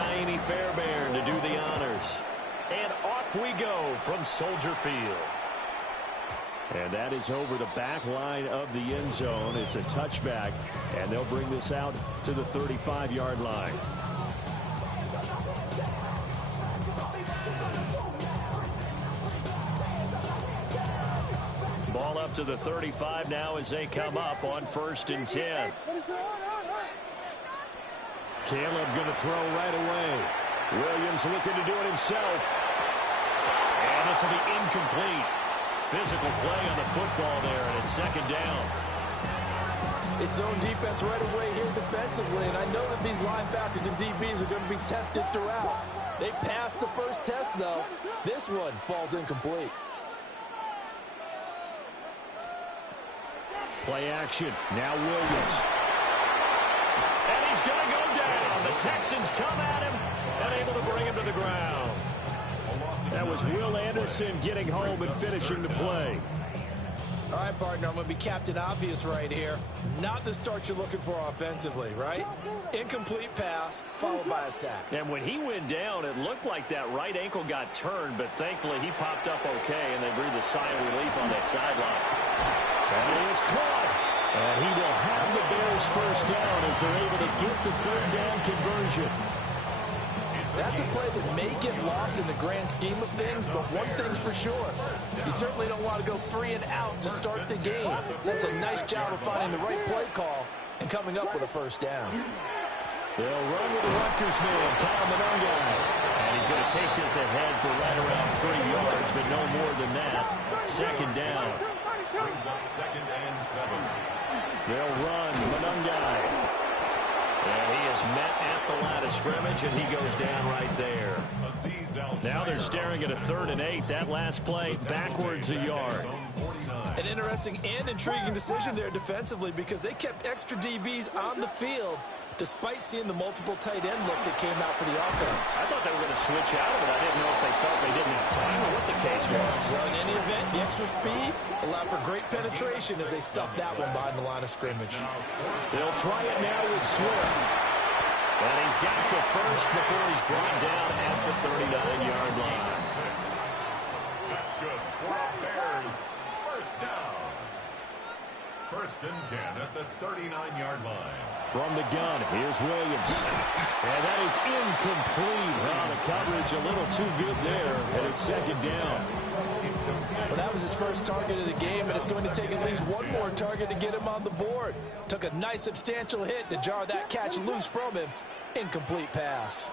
Tiny Fairbairn to do the honors. And off we go from Soldier Field. And that is over the back line of the end zone. It's a touchback, and they'll bring this out to the 35-yard line. Ball up to the 35 now as they come up on 1st and 10. Caleb going to throw right away. Williams looking to do it himself. And this will be incomplete. Physical play on the football there, and it's 2nd down. It's zone defense right away here defensively, and I know that these linebackers and DBs are going to be tested throughout. They passed the first test, though. This one falls incomplete. Play action. Now Williams. And he's going to go down. The Texans come at him and able to bring him to the ground. That was Will Anderson getting home and finishing the play. All right, partner, I'm going to be Captain Obvious right here. Not the start you're looking for offensively, right? Incomplete pass, followed by a sack. And when he went down, it looked like that right ankle got turned, but thankfully he popped up okay, and they breathed a sigh of relief on that sideline. And he is caught. And he will have the Bears 1st down as they're able to get the 3rd down conversion. That's a play that may get lost in the grand scheme of things, but one thing's for sure. You certainly don't want to go 3 and out to start the game. That's a nice job of finding the right play call and coming up with a 1st down. They'll run with the Rutgers man, Kyle Monongai. And he's going to take this ahead for right around 3 yards, but no more than that. 2nd down. Brings up 2nd and 7. They'll run Monongai. And he is met at the line of scrimmage, and he goes down right there. Now they're staring at a 3rd and 8. That last play, backwards a yard. An interesting and intriguing decision there defensively because they kept extra DBs on the field despite seeing the multiple tight end look that came out for the offense. I thought they were going to switch out of it. I didn't know if they felt they didn't have time or what the case was. Well, in any event, the extra speed allowed for great penetration as they stuffed that one behind the line of scrimmage. They'll try it now with Swift. And he's got the first before he's brought down at the 39-yard line. That's good for our Bears. 1st down. 1st and 10 at the 39-yard line. From the gun, here's Williams. And that is incomplete. The coverage a little too good there, and it's 2nd down. Well, that was his first target of the game, and it's going to take at least one more target to get him on the board. Took a nice substantial hit to jar that catch loose from him. Incomplete pass.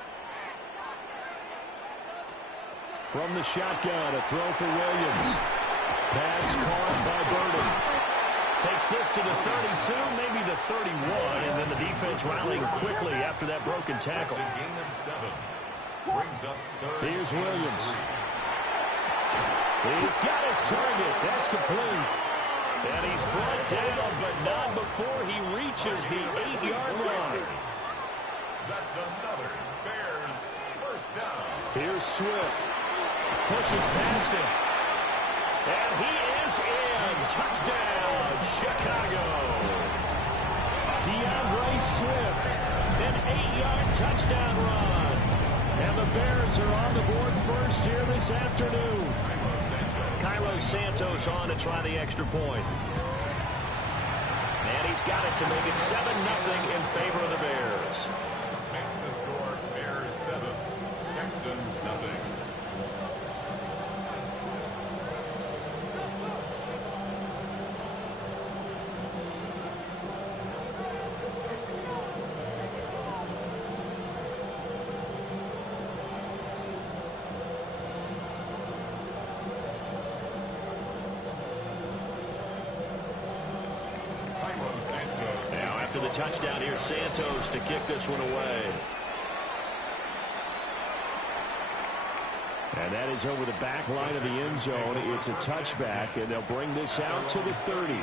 From the shotgun, a throw for Williams. Pass caught by Burden. Takes this to the 32, maybe the 31, and then the defense rallying quickly after that broken tackle. Gain of 7. Brings up 3rd. Here's Williams. He's got his target. That's complete. And he's brought down, but not before he reaches the 8-yard line. That's another Bears 1st down. Here's Swift. Pushes past him. And he is in. Touchdown, Chicago. DeAndre Swift, an 8-yard touchdown run. And the Bears are on the board first here this afternoon. Cairo Santos on to try the extra point. And he's got it to make it 7-0 in favor of the Bears. Makes the score Bears 7, Texans 0. The touchdown here, Santos to kick this one away. And that is over the back line of the end zone. It's a touchback, and they'll bring this out to the 30.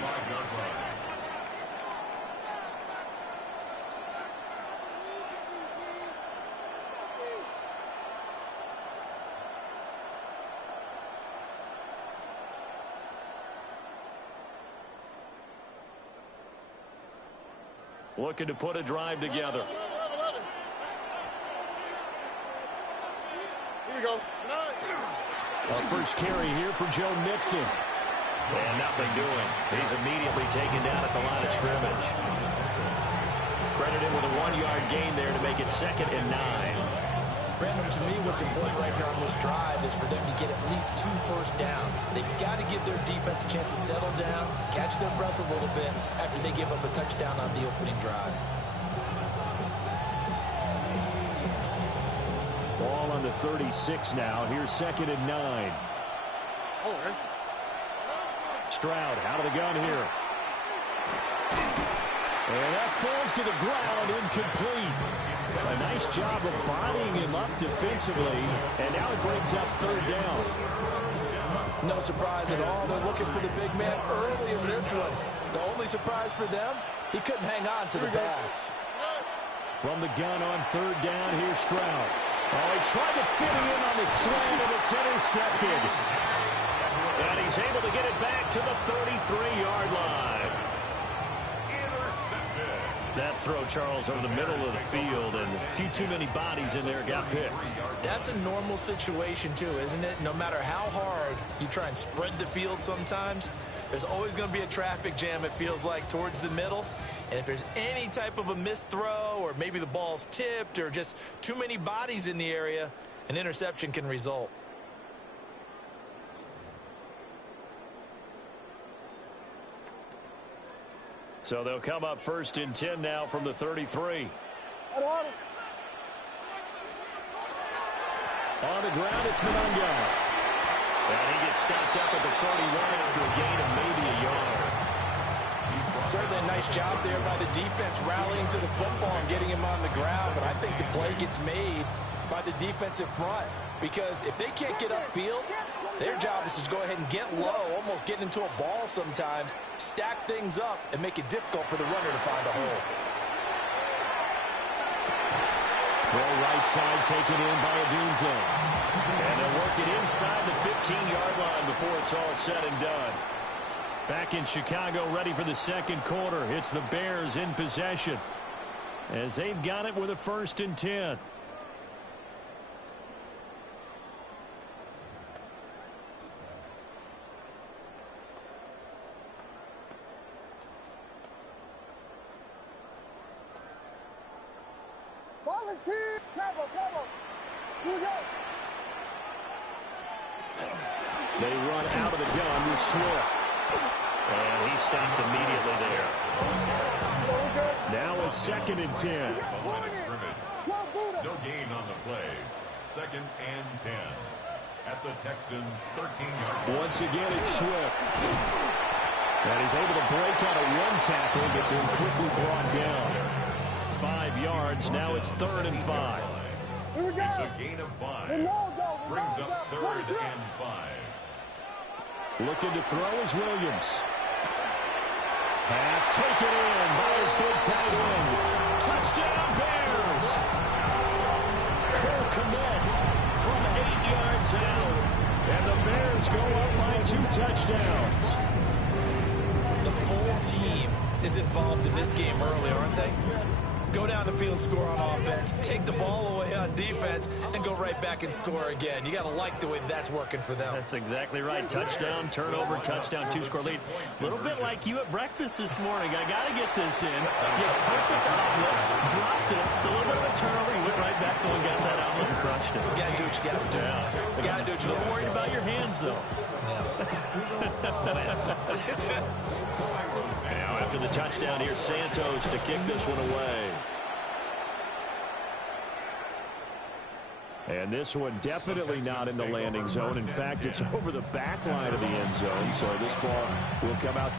Looking to put a drive together. go. A first carry here for Joe Mixon. And nothing doing. He's immediately taken down at the line of scrimmage. Credited with a 1-yard gain there to make it 2nd and 9. Brandon, to me, what's important right here on this drive is for them to get at least 2 first downs. They've got to give their defense a chance to settle down, catch their breath a little bit after they give up a touchdown on the opening drive. Ball on the 36 now. Here's 2nd and 9. Stroud out of the gun here. And that falls to the ground, incomplete. A nice job of bodying him up defensively, and now it brings up 3rd down. No surprise at all. They're looking for the big man early in this one. The only surprise for them, he couldn't hang on to the pass. From the gun on 3rd down, here's Stroud. Oh, he tried to fit it in on the slant, and it's intercepted. And he's able to get it back to the 33-yard line. That throw, Charles, over the middle of the field, and a few too many bodies in there got picked. That's a normal situation, too, isn't it? No matter how hard you try and spread the field sometimes, there's always going to be a traffic jam, it feels like, towards the middle. And if there's any type of a missed throw, or maybe the ball's tipped, or just too many bodies in the area, an interception can result. So they'll come up 1st and 10 now from the 33. On the ground, it's Mononga. And he gets stopped up at the 41 after a gain of maybe a yard. Certainly a nice job there by the defense rallying to the football and getting him on the ground. But I think the play gets made by the defensive front. Because if they can't get upfield, their job is to go ahead and get low, almost get into a ball sometimes, stack things up, and make it difficult for the runner to find a hole. Throw right side taken in by Adunze. And they'll work it inside the 15-yard line before it's all said and done. Back in Chicago, ready for the 2nd quarter. It's the Bears in possession, as they've got it with a 1st and 10. Volunteer, cover. Here we go. They run out of the gun with Swift. And he stopped immediately there. Now it's 2nd and 10. No gain on the play. 2nd and 10. At the Texans' 13-yard. Once again, it's Swift. And he's able to break out of one tackle, but then quickly brought down. 5 yards. Now it's 3rd and 5. It's a gain of 5. Brings up 3rd and 5. Looking to throw is Williams. Pass taken in by his big tight end. Touchdown, Bears! Cole Kmet from 8 yards out. And the Bears go up by 2 touchdowns. The full team is involved in this game early, aren't they? Go down the field, score on offense, take the ball away on defense, and go right back and score again. You got to like the way that's working for them. That's exactly right. Touchdown, turnover, touchdown, 2-score lead. A little bit like you at breakfast this morning. I got to get this in. Perfect omelet, dropped it. It's a little bit of a turnover. You went right back to and got that omelet and crushed it. You got to do what you got to do. Yeah. You got to do what you got to do. A little do. worried about your hands, though. Now after the touchdown, here's Santos to kick this one away. And this one definitely not in the landing zone. In fact, it's over the back line of the end zone, so this ball will come out.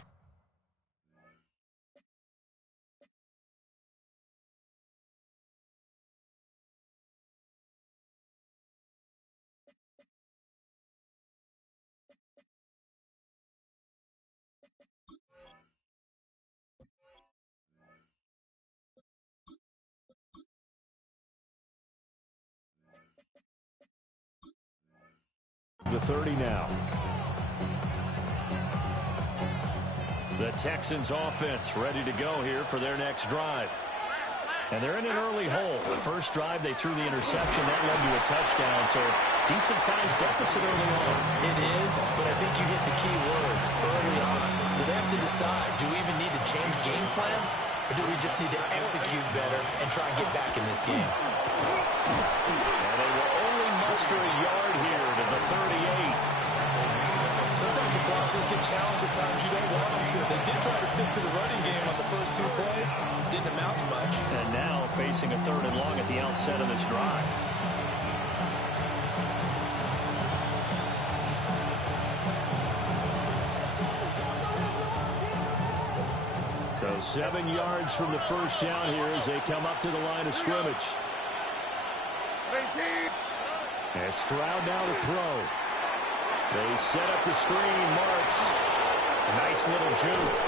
The 30 now. The Texans offense ready to go here for their next drive. And they're in an early hole. The first drive, they threw the interception. That led to a touchdown. So decent-sized deficit early on. It is, but I think you hit the key words early on. So they have to decide, do we even need to change game plan, or do we just need to execute better and try and get back in this game? And they will only muster a yard here to the 38. Sometimes your process get challenged at times you don't want them to. They did try to stick to the running game on the first 2 plays. Didn't amount to much. And now facing a 3rd and long at the outset of this drive. So 7 yards from the first down here as they come up to the line of scrimmage. And Stroud now to throw. They set up the screen. Marks. A nice little juke.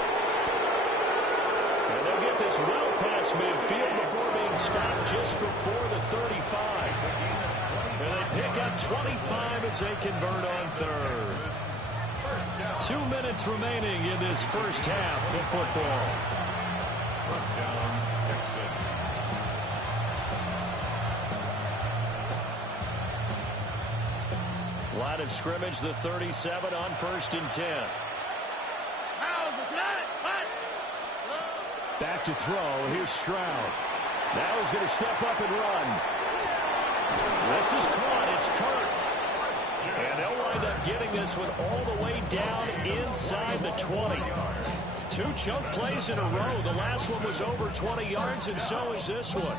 And they'll get this well past midfield before being stopped just before the 35. And they pick up 25 as they convert on 3rd. 2 minutes remaining in this first half of football. First down, Texans. Line of scrimmage, the 37 on 1st and 10. Back to throw. Here's Stroud. Now he's going to step up and run. This is caught. It's Kirk. And they'll wind up getting this one all the way down inside the 20. 2 chunk plays in a row. The last one was over 20 yards, and so is this one.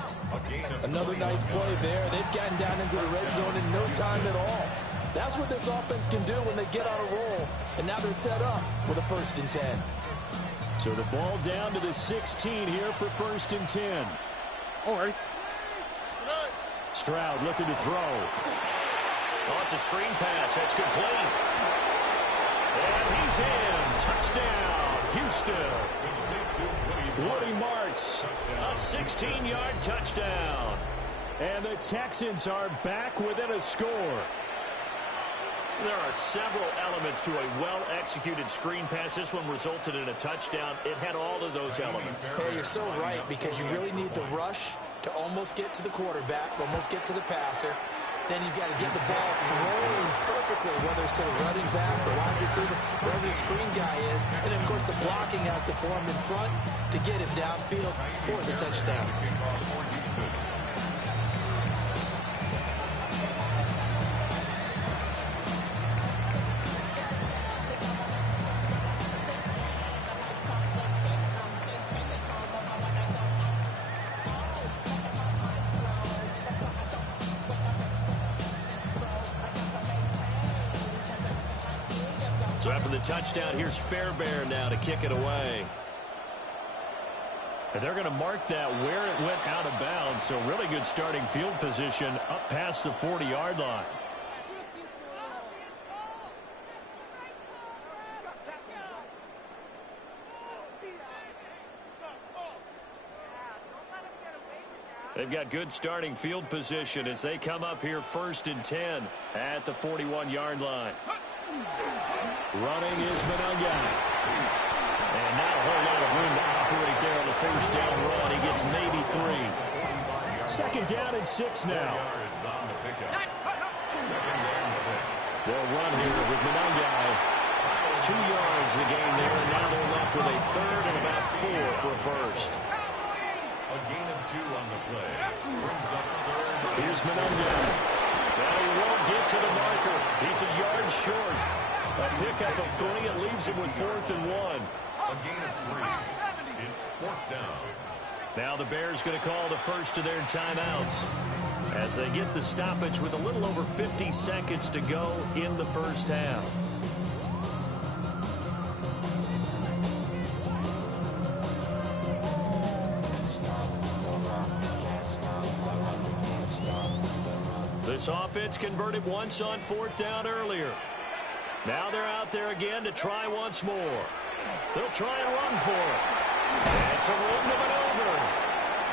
Another nice play there. They've gotten down into the red zone in no time at all. That's what this offense can do when they get on a roll. And now they're set up with a 1st and 10. So the ball down to the 16 here for 1st and 10. All right. Stroud looking to throw. Oh, it's a screen pass. That's complete. And he's in. Touchdown, Houston. Woody Marks. A 16-yard touchdown. And the Texans are back within a score. There are several elements to a well-executed screen pass. This one resulted in a touchdown. It had all of those elements. Hey, you're so right, because you really need the rush to almost get to the quarterback, almost get to the passer. Then you've got to get the ball thrown perfectly, whether it's to the running back, the wide receiver, wherever the screen guy is. And, of course, the blocking has to form in front to get him downfield for the touchdown. So after the touchdown, here's Fairbairn now to kick it away. And they're going to mark that where it went out of bounds. So really good starting field position up past the 40-yard line. They've got good starting field position as they come up here 1st and 10 at the 41-yard line. Running is Manunga. And not a whole lot of room to operate there on the first down run. He gets maybe 3. 2nd down and 6 now. They'll run here with Manunga. 2 yards the gain there, and now they're left with a 3rd and about 4 for a first. A gain of 2 on the play. Brings up 3rd. Here's Manunga. Well, he won't get to the marker. He's a yard short. A pickup of 3 and leaves him with 4th and 1. A gain of 3. It's 4th down. Now the Bears going to call the first of their timeouts as they get the stoppage with a little over 50 seconds to go in the first half. This offense converted once on 4th down earlier. Now they're out there again to try once more. They'll try and run for it. And some room to maneuver.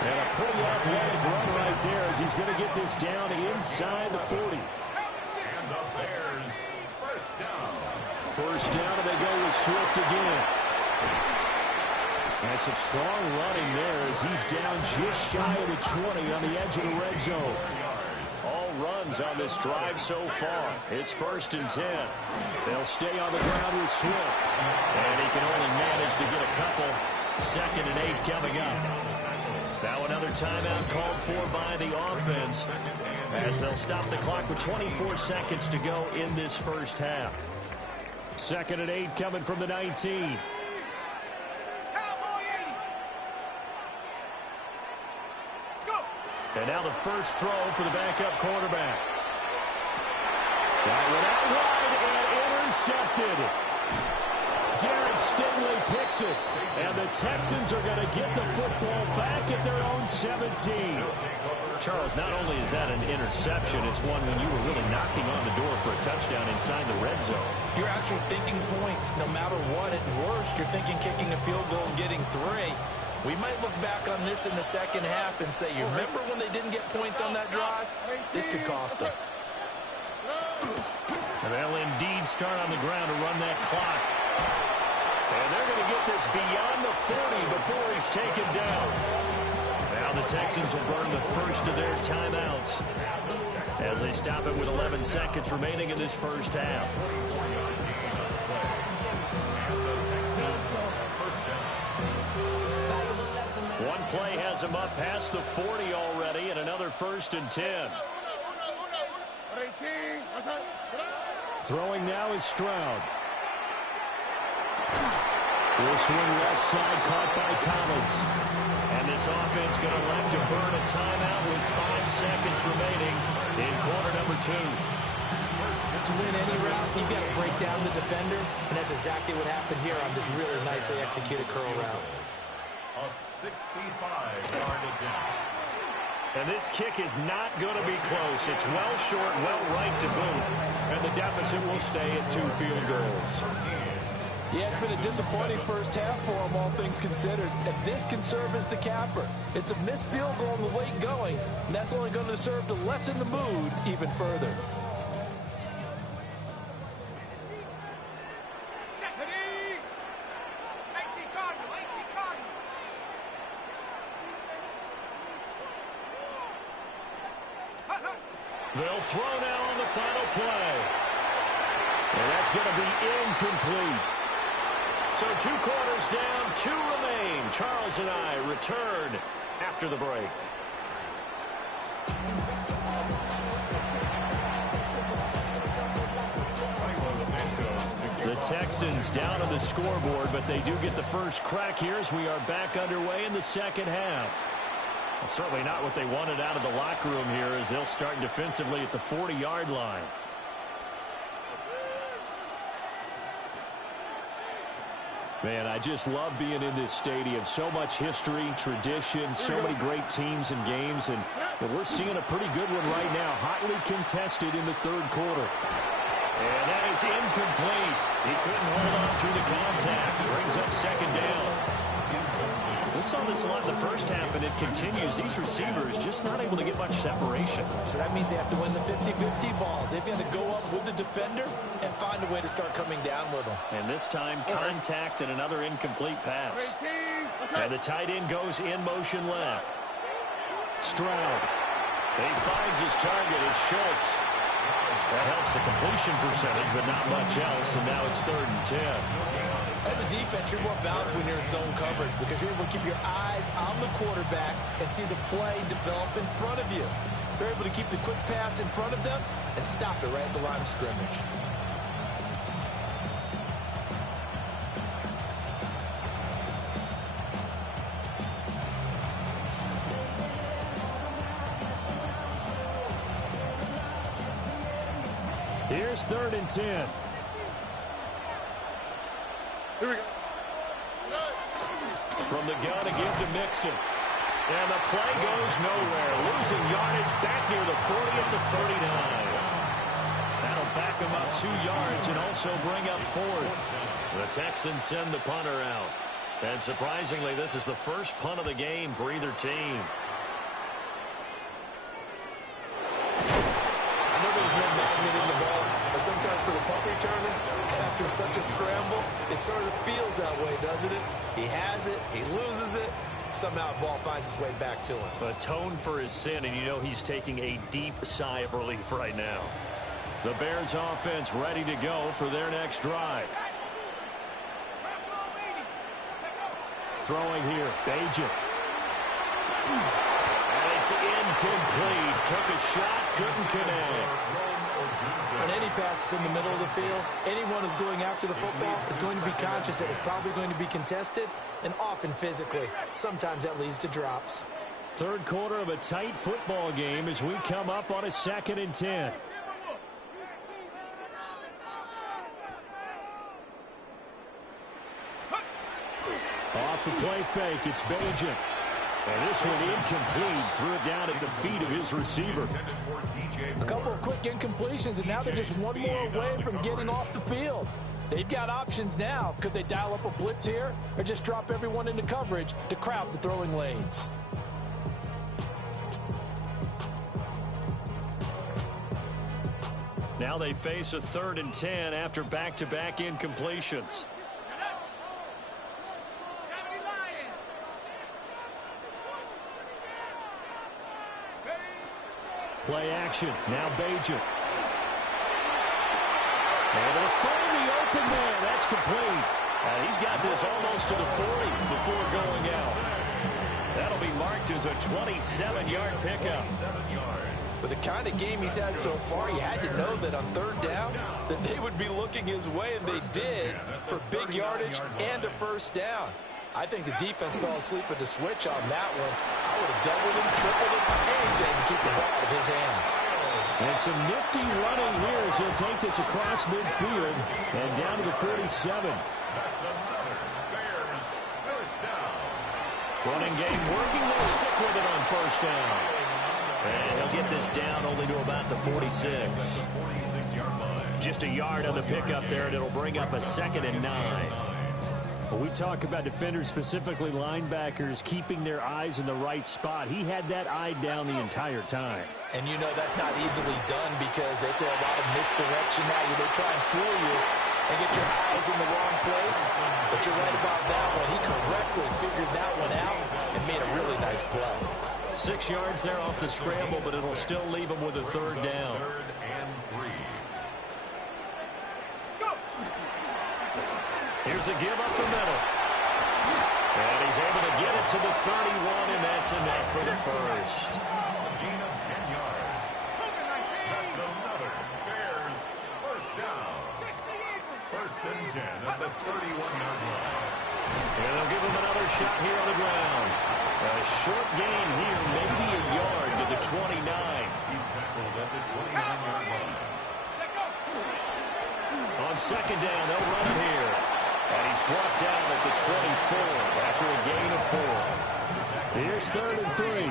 And a pretty athletic run right there as he's going to get this down inside the 40. And the Bears, 1st down. 1st down, and they go with Swift again. And some strong running there as he's down just shy of the 20 on the edge of the red zone. All run runs on this drive so far. It's 1st and 10. They'll stay on the ground with Swift. And he can only manage to get a couple. 2nd and 8 coming up. Now another timeout called for by the offense as they'll stop the clock with 24 seconds to go in this first half. 2nd and 8 coming from the 19. And now the first throw for the backup quarterback. That went out wide and intercepted. Derek Stingley picks it. And the Texans are going to get the football back at their own 17. Charles, not only is that an interception, it's one when you were really knocking on the door for a touchdown inside the red zone. You're actually thinking points. No matter what, at worst, you're thinking kicking a field goal and getting 3. We might look back on this in the second half and say, you remember when they didn't get points on that drive? This could cost them. And they'll indeed start on the ground to run that clock. And they're going to get this beyond the 40 before he's taken down. Now the Texans will burn the first of their timeouts as they stop it with 11 seconds remaining in this first half. One play has him up past the 40 already, and another 1st and 10. Throwing now is Stroud. Will swing left side, caught by Collins. And this offense going to elect to burn a timeout with 5 seconds remaining in quarter number 2. To win any route, you've got to break down the defender, and that's exactly what happened here on this really nicely executed curl route. A 65-yard attempt. And this kick is not going to be close. It's well short, well right to boot. And the deficit will stay at 2 field goals. Yeah, it's been a disappointing first half for them, all things considered. And this can serve as the capper. It's a missed field goal in the late going, and that's only going to serve to lessen the mood even further. They'll throw now on the final play. And that's going to be incomplete. So 2 quarters down, 2 remain. Charles and I return after the break. The Texans down on the scoreboard, but they do get the first crack here as we are back underway in the second half. Well, certainly not what they wanted out of the locker room here as they'll start defensively at the 40-yard line. Man, I just love being in this stadium. So much history, tradition, so many great teams and games. And we're seeing a pretty good one right now. Hotly contested in the 3rd quarter. And that is incomplete. He couldn't hold on through the contact. Brings up 2nd down. We saw this a lot in the first half, and it continues. These receivers just not able to get much separation. So that means they have to win the 50-50 balls. They've got to go up with the defender and find a way to start coming down with them. And this time, contact and another incomplete pass. And the tight end goes in motion left. Stroud. He finds his target. It's Schultz. That helps the completion percentage, but not much else. And now it's 3rd and 10. As a defense, you're more balanced when you're in zone coverage because you're able to keep your eyes on the quarterback and see the play develop in front of you. You're able to keep the quick pass in front of them and stop it right at the line of scrimmage. Here's 3rd and 10. Here we go. From the gun again to Mixon. And the play goes nowhere. Losing yardage back near the 40 at the 39. That'll back him up 2 yards and also bring up 4th. The Texans send the punter out. And surprisingly, this is the first punt of the game for either team. I know there's no magnet in the ball, but sometimes for the punt returner, after such a scramble, it sort of feels that way, doesn't it? He has it, he loses it, somehow the ball finds its way back to him. Atone for his sin, and you know he's taking a deep sigh of relief right now. The Bears offense ready to go for their next drive. Throwing here, Bajan. And it's incomplete. Took a shot, couldn't connect. When any pass is in the middle of the field, anyone who's going after the football is going to be conscious that it's probably going to be contested, and often physically. Sometimes that leads to drops. Third quarter of a tight football game as we come up on a 2nd and 10. Off the play fake, it's Bajan. And this one incomplete. Threw it down at the feet of his receiver. A couple of quick incompletions, and now they're just one more away from getting off the field. They've got options now. Could they dial up a blitz here or just drop everyone into coverage to crowd the throwing lanes? Now they face a 3rd and 10 after back-to-back incompletions. Play action. Now Bajan. Able to find the open man. That's complete. And he's got this almost to the 40 before going out. That'll be marked as a 27-yard pickup. For the kind of game he's had so far, you had to know that on 3rd down that they would be looking his way, and they did, for big yardage and a 1st down. I think the defense fell asleep with the switch on that one. I would have doubled him, tripled him, anything to keep the ball out of his hands. And some nifty running here as he'll take this across midfield and down to the 47. That's another Bears 1st down. Running game working. They'll stick with it on 1st down. And he'll get this down only to about the 46. 46-yard line. Just a yard on the pickup there, and it'll bring up a 2nd and 9. Well, we talk about defenders, specifically linebackers, keeping their eyes in the right spot. He had that eye down the entire time. And you know that's not easily done because they throw a lot of misdirection at you. They try and fool you and get your eyes in the wrong place. But you're right about that one. He correctly figured that one out and made a really nice play. 6 yards there off the scramble, but it'll still leave him with a 3rd down. 3rd and 3. Here's a give up the middle. And he's able to get it to the 31, and that's enough for the 1st. A gain of 10 yards. That's another Bears 1st down. 1st and 10 at the 31-yard line. And they'll give him another shot here on the ground. A short gain here, maybe a yard to the 29. He's tackled at the 29-yard line. On 2nd down, they'll run it here. And he's brought down at the 24 after a gain of 4. Here's 3rd and 3.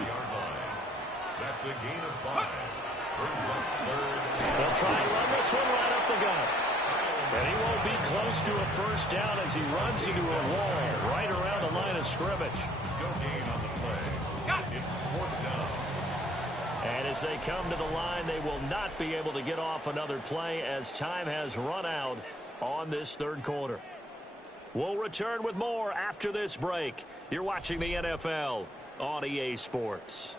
That's a gain of 5. Brings up 3rd. They'll try and run this one right up the gut. And he won't be close to a 1st down as he runs into a wall right around the line of scrimmage. No gain on the play. It's 4th down. And as they come to the line, they will not be able to get off another play as time has run out on this 3rd quarter. We'll return with more after this break. You're watching the NFL on EA Sports.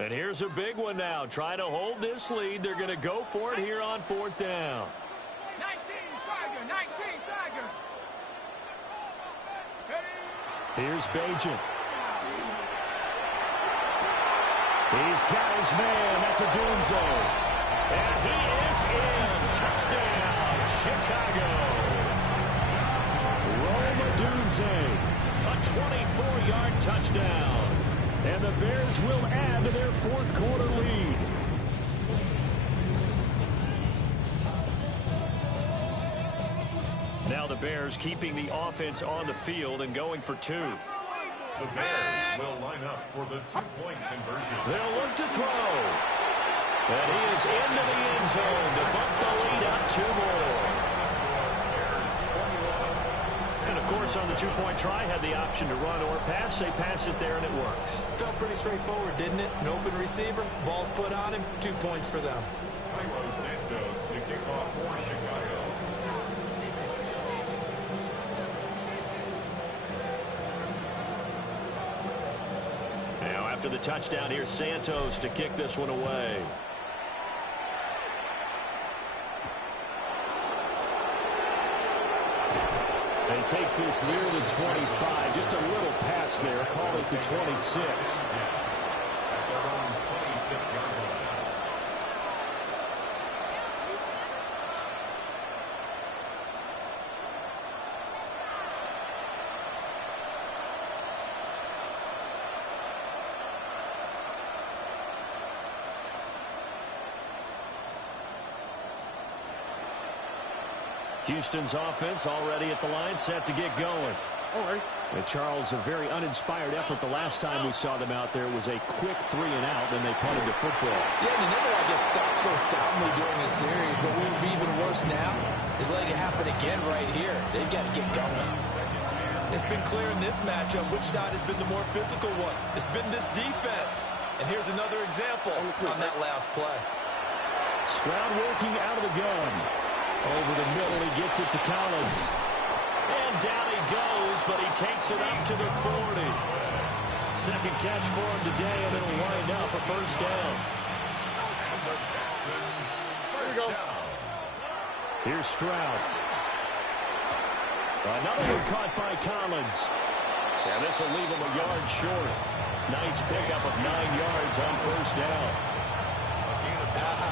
And here's a big one now. Trying to hold this lead. They're going to go for it here on 4th down. 19 Tiger. Here's Bajan. He's got his man. That's a Dunze. And he is in. Touchdown, Chicago. Roma Dunze. A 24-yard touchdown. And the Bears will add to their 4th quarter lead. Now the Bears keeping the offense on the field and going for 2. The Bears will line up for the two-point conversion. They'll look to throw. And he is into the end zone to bump the lead up 2 more. And, of course, on the two-point try, had the option to run or pass. They pass it there, and it works. Felt pretty straightforward, didn't it? An open receiver, ball's put on him, 2 points for them. Santos to kick off for Chicago. Now, after the touchdown, here's Santos to kick this one away. And he takes this near the 25. Just a little pass there. Call it the 26. At their own 26-yard line. Houston's offense already at the line, set to get going. And Charles, a very uninspired effort the last time we saw them out there. It was a quick 3 and out, then they punted the football. Yeah, and you never want to get stopped so soundly during the series, but what would be even worse now is letting it happen again right here. They've got to get going. It's been clear in this matchup which side has been the more physical one. It's been this defense. And here's another example on that last play. Stroud working out of the gun. Over the middle, he gets it to Collins. And down he goes, but he takes it up to the 40. Second catch for him today, and it'll wind up a first down. And the Texans first down. Here's Stroud. Another one caught by Collins. And this will leave him a yard short. Nice pickup of 9 yards on first down.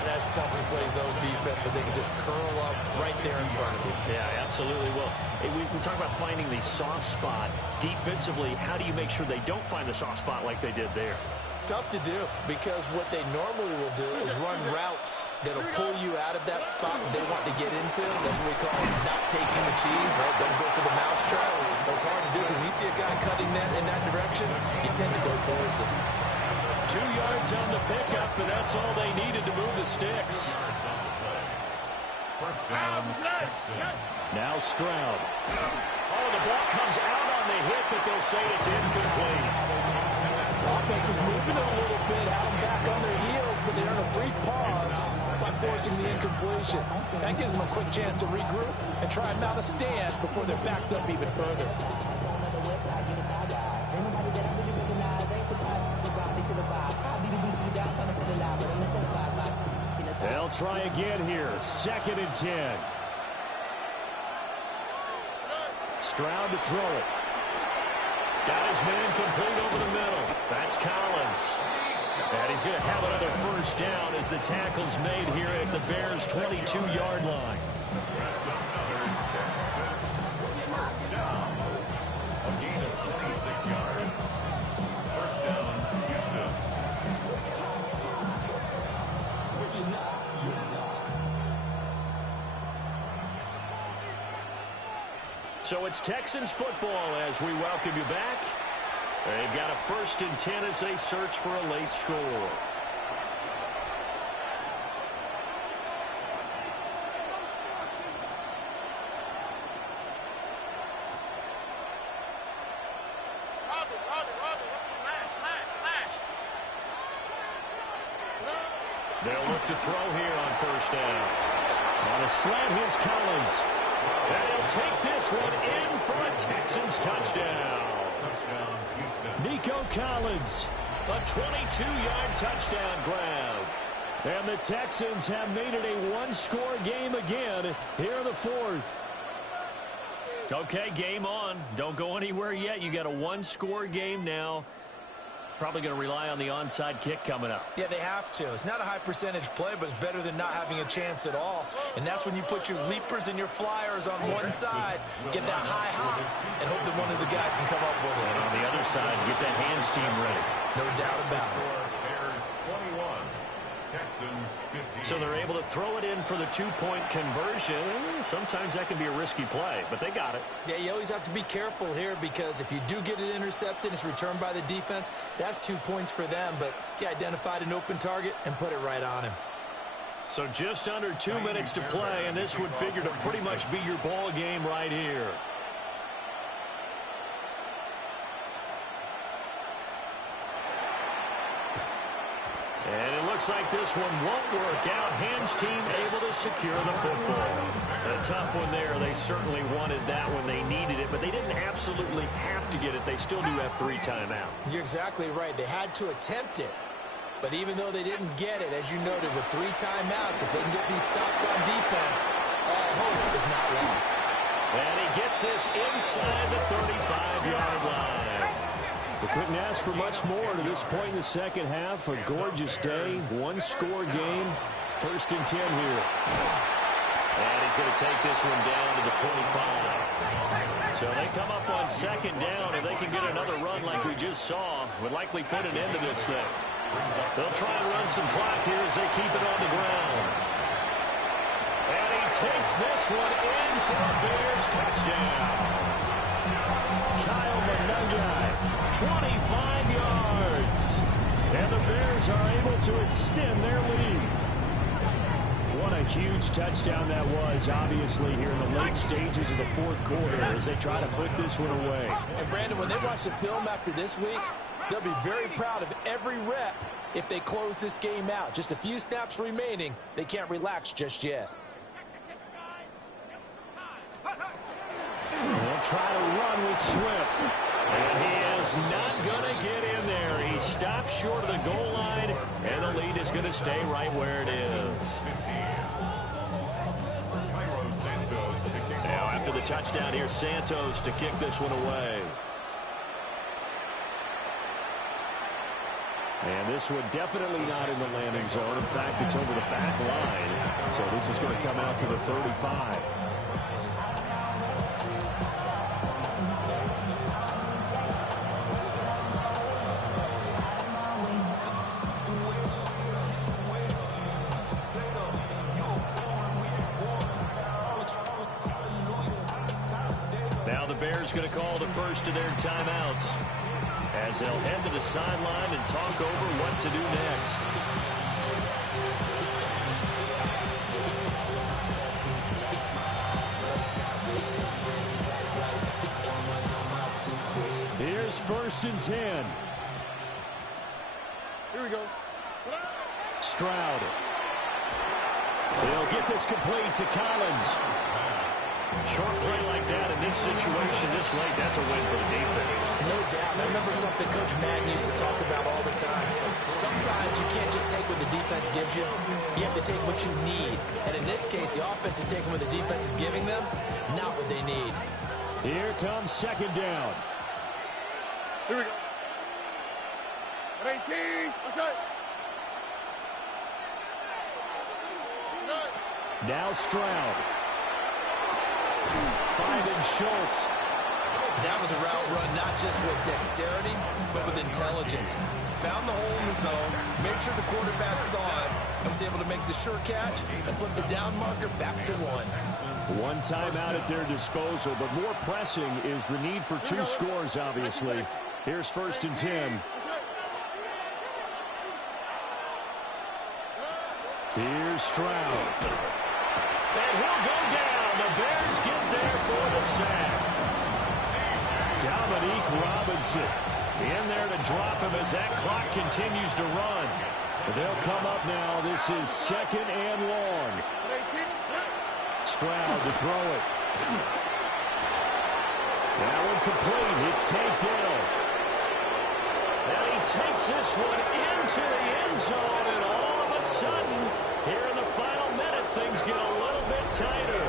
That's tough to play zone defense when they can just curl up right there in front of you. Yeah, absolutely. Well, we talk about finding the soft spot. Defensively, how do you make sure they don't find the soft spot like they did there? Tough to do, because what they normally will do is run routes that'll pull you out of that spot that they want to get into. That's what we call not taking the cheese, right? Don't go for the mousetrap. But it's hard to do because when you see a guy cutting that in that direction, you tend to go towards him. 2 yards on the pickup, and that's all they needed to move the sticks. First down, Texans. Now Stroud. Oh, the ball comes out on the hit, but they'll say it's incomplete. Offense was moving it a little bit, had them back on their heels, but they earned a brief pause by forcing the incompletion. That gives them a quick chance to regroup and try and mount a stand before they're backed up even further. They'll try again here. 2nd and 10. Stroud to throw it. Got his man complete over the middle. That's Collins. And he's going to have another first down as the tackle's made here at the Bears' 22-yard line. That's another Texans first down. A gain of 26 yards. First down, Houston. So it's Texans football as we welcome you back. They've got a 1st and 10 as they search for a late score. They'll look to throw here on first down. On a slant, here's Collins. And he'll take this one in for a Texans touchdown. Touchdown, Houston. Nico Collins, a 22-yard touchdown grab. And the Texans have made it a one-score game again here in the 4th. Okay, game on. Don't go anywhere yet. You got a one-score game now. Probably going to rely on the onside kick coming up. Yeah, they have to. It's not a high percentage play, but it's better than not having a chance at all. And that's when you put your leapers and your flyers on one side, get that high hop, and hope that one of the guys can come up with it. And on the other side, get that hands team ready. No doubt about it. Bears 21, Texans 15. So they're able to throw it in for the two-point conversion. Sometimes that can be a risky play, but they got it. Yeah, you always have to be careful here because if you do get it intercepted, it's returned by the defense, that's 2 points for them. But he identified an open target and put it right on him. So just under 2 minutes to play, and this would figure to pretty much be your ball game right here. And it looks like this one won't work out. Hams team able to secure the football. A tough one there. They certainly wanted that when they needed it, but they didn't absolutely have to get it. They still do have 3 timeouts. You're exactly right. They had to attempt it. But even though they didn't get it, as you noted, with 3 timeouts, if they can get these stops on defense, all hope is not lost. And he gets this inside the 35-yard line. We couldn't ask for much more to this point in the second half. A gorgeous day, one-score game. 1st and 10 here. And he's going to take this one down to the 25. So they come up on 2nd down, and they can get another run like we just saw. Would likely put an end to this thing. They'll try and run some clock here as they keep it on the ground. And he takes this one in for a Bears touchdown. Kyle Manungai, 25 yards. And the Bears are able to extend their lead. What a huge touchdown that was, obviously, here in the late stages of the 4th quarter as they try to put this one away. And, Brandon, when they watch the film after this week, they'll be very proud of every rep if they close this game out. Just a few snaps remaining. They can't relax just yet. They'll try to run with Swift. And he is not going to get in there. He stops short of the goal line, and the lead is going to stay right where it is. Now, after the touchdown, here's Santos to kick this one away. And this one definitely not in the landing zone. In fact, it's over the back line. So this is going to come out to the 35. Now the Bears going to call the first of their timeouts, as they'll head to the sideline and talk over what to do next. Here's 1st and 10. Here we go. Stroud. They'll get this complete to Collins. Short play like that in this situation this late, that's a win for the defense. No doubt. I remember something Coach Madden used to talk about all the time. Sometimes you can't just take what the defense gives you. You have to take what you need. And in this case, the offense is taking what the defense is giving them, not what they need. Here comes 2nd down. Here we go. 18. What's up? Now Stroud. Finding Schultz. That was a route run not just with dexterity, but with intelligence. Found the hole in the zone, made sure the quarterback saw it, and was able to make the sure catch and flip the down marker back to 1. One timeout at their disposal, but more pressing is the need for 2 scores, obviously. Here's 1st and 10. Here's Stroud. And he'll go down. The Bears get there for the sack. Dominique Robinson in there to drop him as that clock continues to run. They'll come up now. This is 2nd and long. Stroud to throw it. That one complete. It's Tank Dell. And he takes this one into the end zone, and all of a sudden, here in the final minute, things get a little bit tighter.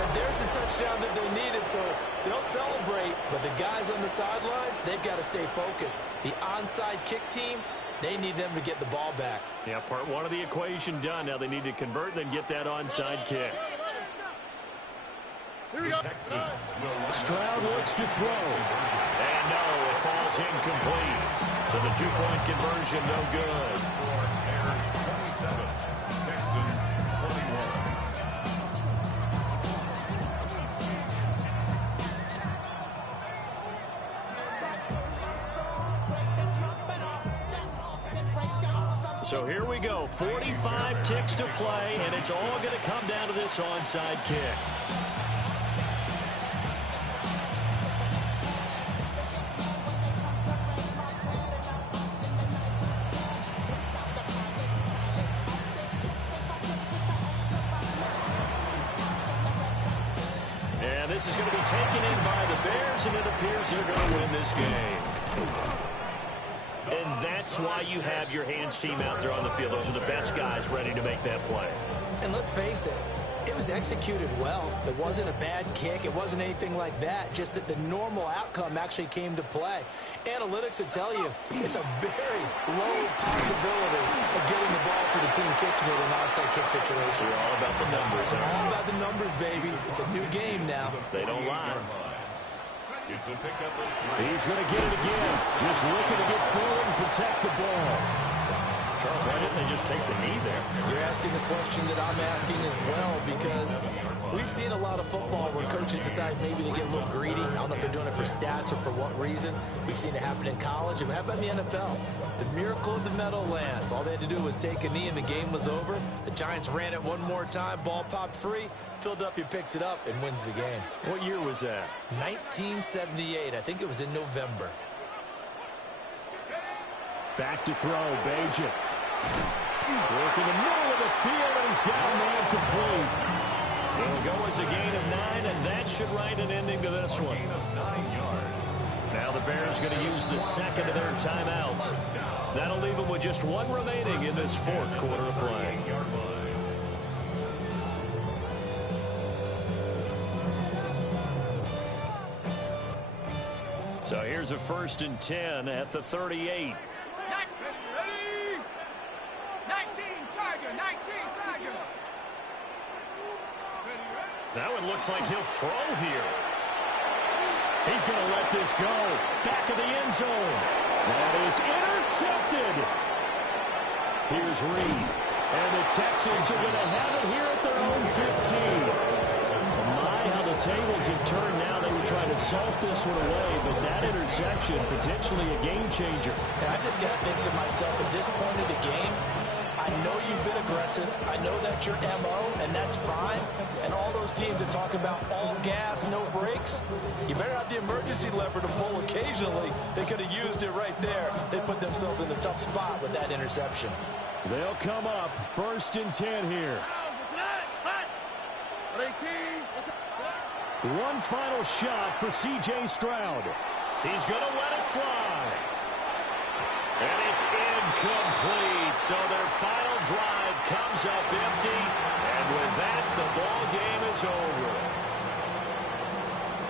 And there's the touchdown that they needed, so they'll celebrate. But the guys on the sidelines, they've got to stay focused. The onside kick team, they need them to get the ball back. Yeah, part 1 of the equation done. Now they need to convert, then get that onside kick. Here we go. Stroud looks to throw. And no, it falls is incomplete. So the two-point conversion, no good. Bears 27, Texans 21. So here we go, 45 ticks to play, and it's all going to come down to this onside kick. And this is going to be taken in by the Bears, and it appears they're going to win this game. And that's why you have your hands team out there on the field. Those are the best guys ready to make that play. And let's face it, it was executed well. It wasn't a bad kick. It wasn't anything like that. Just that the normal outcome actually came to play. Analytics would tell you it's a very low possibility of getting the ball for the team kicking it in an onside kick situation. We're all about the numbers. All about the numbers, baby. It's a new game now. They don't lie. It's a pickup of 3. He's going to get it again. Just looking to get forward and protect the ball. Charles, why didn't they just take the knee there? You're asking the question that I'm asking as well, because we've seen a lot of football where coaches decide maybe they get a little greedy. I don't know if they're doing it for stats or for what reason. We've seen it happen in college. And how about in the NFL? The miracle of the Meadowlands. All they had to do was take a knee and the game was over. The Giants ran it one more time. Ball popped free. Philadelphia picks it up and wins the game. What year was that? 1978. I think it was in November. Back to throw, Bajan. Work in the middle of the field, and he's got a man complete. It'll go as a gain of 9, and that should write an ending to this one. Gain of 9 yards. Now the Bears going to use the second of their timeouts. That'll leave them with just one remaining in this fourth quarter of play. So here's a 1st and 10 at the 38. 19, ready? 19, Tiger, 19, Tiger. That one looks like he'll throw here. He's going to let this go. Back of the end zone. That is intercepted. Here's Reed. And the Texans are going to have it here at their own 15. My, how the tables have turned now. They were trying to salt this one away, but that interception, potentially a game changer. And I just got to think to myself, at this point of the game, I know you've been aggressive. I know that's your MO, and that's fine. And all those teams that talk about all gas, no brakes, you better have the emergency lever to pull occasionally. They could have used it right there. They put themselves in a tough spot with that interception. They'll come up 1st and 10 here. One final shot for C.J. Stroud. He's going to let it fly. And it's incomplete. So their final drive comes up empty. And with that, the ball game is over.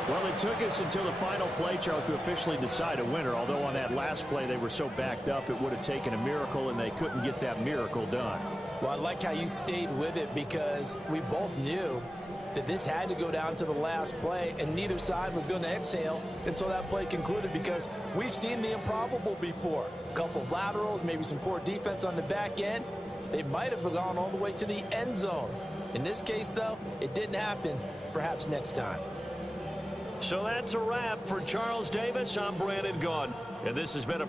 Well, it took us until the final play, Charles, to officially decide a winner. Although on that last play they were so backed up, it would have taken a miracle, and they couldn't get that miracle done. Well, I like how you stayed with it, because we both knew that this had to go down to the last play, and neither side was going to exhale until that play concluded, because we've seen the improbable before. A couple of laterals, maybe some poor defense on the back end. They might have gone all the way to the end zone. In this case, though, it didn't happen. Perhaps next time. So that's a wrap for Charles Davis. I'm Brandon Gaughan, and this has been a